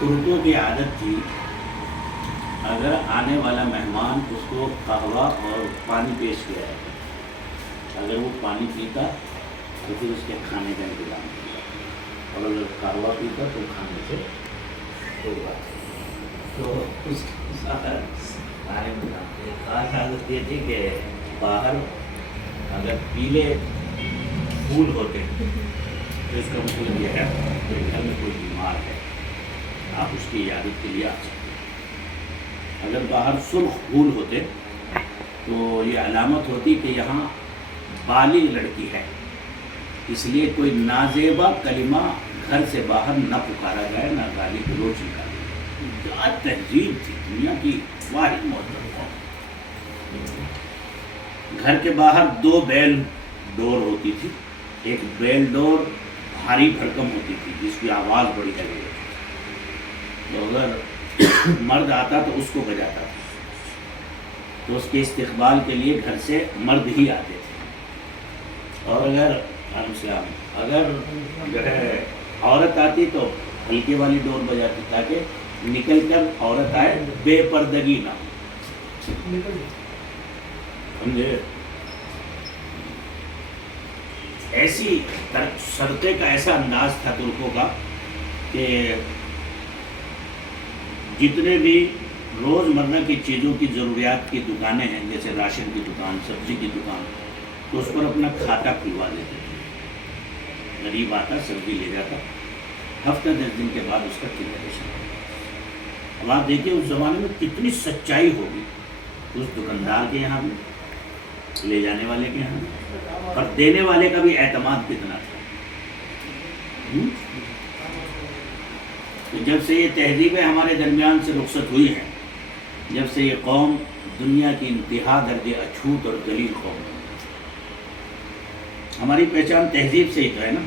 ترکوں کی عادت تھی اگر آنے والا مہمان اس کو قہوہ اور پانی پیش کیا ہے، اگر وہ پانی پیتا تو پھر اس کے کھانے کا انتظام کیا، اور اگر قہوہ پیتا تو کھانے سے ہوگا۔ تو اس کے سارے خاص عادت یہ تھی کہ باہر اگر پیلے پھول ہوتے تو اس کا مطلب یہ ہے کہ گھر میں کوئی بیمار ہے، آپ اس کی عیادت کے لیے آ سکتے ہیں۔ اگر باہر سرخ پھول ہوتے تو یہ علامت ہوتی کہ یہاں بالغ لڑکی ہے، اس لیے کوئی نازیبا کلمہ گھر سے باہر نہ پکارا جائے، نہ گالی گلوچ نکالی جائے۔ کیا تہذیب تھی، دنیا کی واحد معتبر قوم۔ گھر کے باہر 2 بیل ڈور ہوتی تھی، ایک بیل ڈور بھاری بھرکم ہوتی تھی جس کی آواز بڑی لگی ہوتی تھی، تو اگر مرد آتا تو اس کو بجاتا تھا، تو اس کے استقبال کے لیے گھر سے مرد ہی آتے تھے، اور اگر جو ہے عورت آتی تو ہلکی والی ڈور بجاتی تاکہ نکل کر عورت آئے، بے پردگی نہ ہو، سمجھے؟ ایسی صدقے کا ایسا انداز تھا ترکوں کا کہ جتنے بھی روز مرہ کی چیزوں کی ضروریات کی دکانیں ہیں، جیسے راشن کی دکان، سبزی کی دکان، تو اس پر اپنا کھاتا کھلوا دیتے تھے۔ غریب آتا سبزی لے جاتا، ہفتہ 10 دن کے بعد اس کا کلیئریشن۔ اب آپ دیکھیے اس زمانے میں کتنی سچائی ہوگی اس دکاندار کے یہاں بھی، لے جانے والے کے یہاں بھی، اور دینے والے کا بھی اعتماد کتنا تھا۔ تو جب سے یہ تہذیبیں ہمارے درمیان سے رخصت ہوئی ہیں، جب سے یہ قوم دنیا کی انتہا درجے اچھوت اور ذلیل قوم ہے۔ ہماری پہچان تہذیب سے ہی تو ہے نا،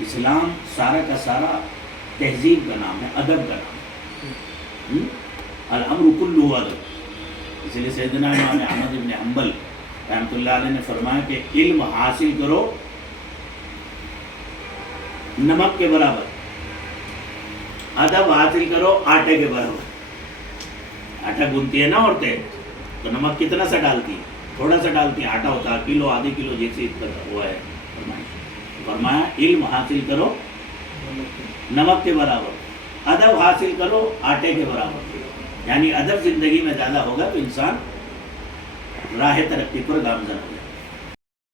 اسلام سارا کا سارا تہذیب کا نام ہے، ادب کا نام ہے۔ الامر کلہ ادب، اس لیے سیدنا امام احمد بن حنبل رحمۃ اللہ علیہ نے فرمایا کہ علم حاصل کرو نمک کے برابر، ادب حاصل کرو آٹے کے برابر۔ آٹا گنتی ہے نا عورتیں، تو نمک کتنا سا ڈالتی ہے؟ تھوڑا سا ڈالتی ہیں، آٹا ہوتا ہے کلو آدھی کلو جیسے ہوا ہے۔ فرمایا علم حاصل کرو نمک کے برابر، ادب حاصل کرو آٹے کے برابر، یعنی ادب زندگی میں زیادہ ہوگا تو انسان راہ ترقی پر گامزن ہوگا۔